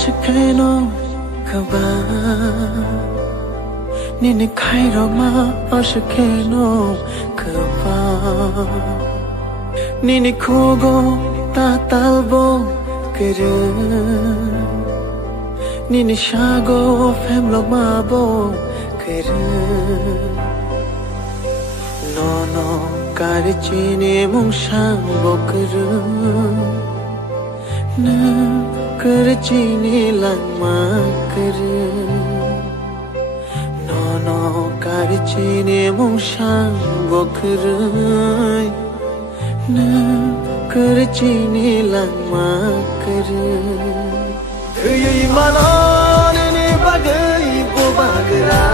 shikeno kaba nini khairo ma shikeno kaba nini khogo ta talbo kere nini shago femlo ma bo kere no no karchine mung shang bo kere na karchine lang ma kere no no karchine mung shang bo kere na karchine lang ma kere Hei manon ni bagai bo bagra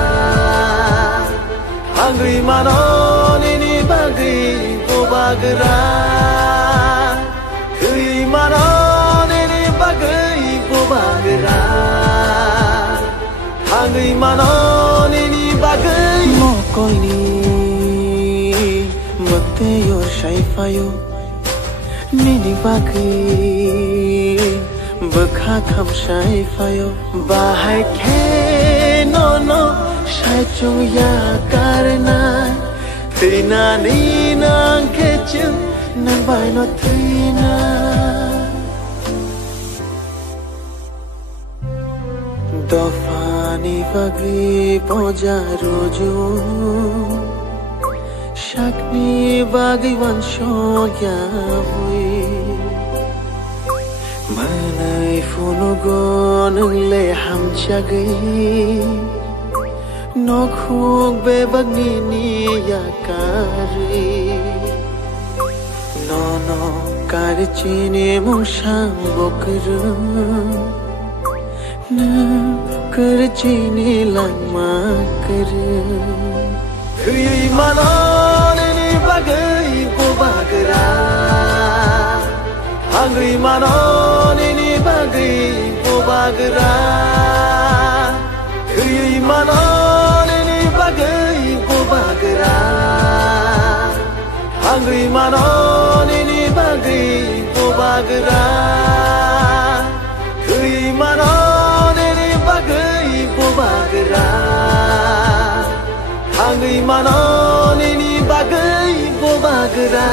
Hangui manon ni bagai bo bagra Hei manon ni bagai bo bagra Hangui manon ni bagai mo koi ni Mate yor shaifayo Nini bagai Bakha kham shai fayo bahai khe no no shai chung ya karna thina ni nang khe chung nang bai no thina dofani bagi poja rojo shakni bagi vansho ya hui Manai funugon le ham chagai Nokhuk be bagni ni yakari No no karchine mung shang bokru Na karchine lang ma kru Hui manon ni bagai bo bagra Hangui manon ni bagai bo bagra Hei manon ni bagai bo bagra Hangui manon ni bagai bo bagra Hei manon ni bagai bo bagra Hangui manon ni bagai bo bagra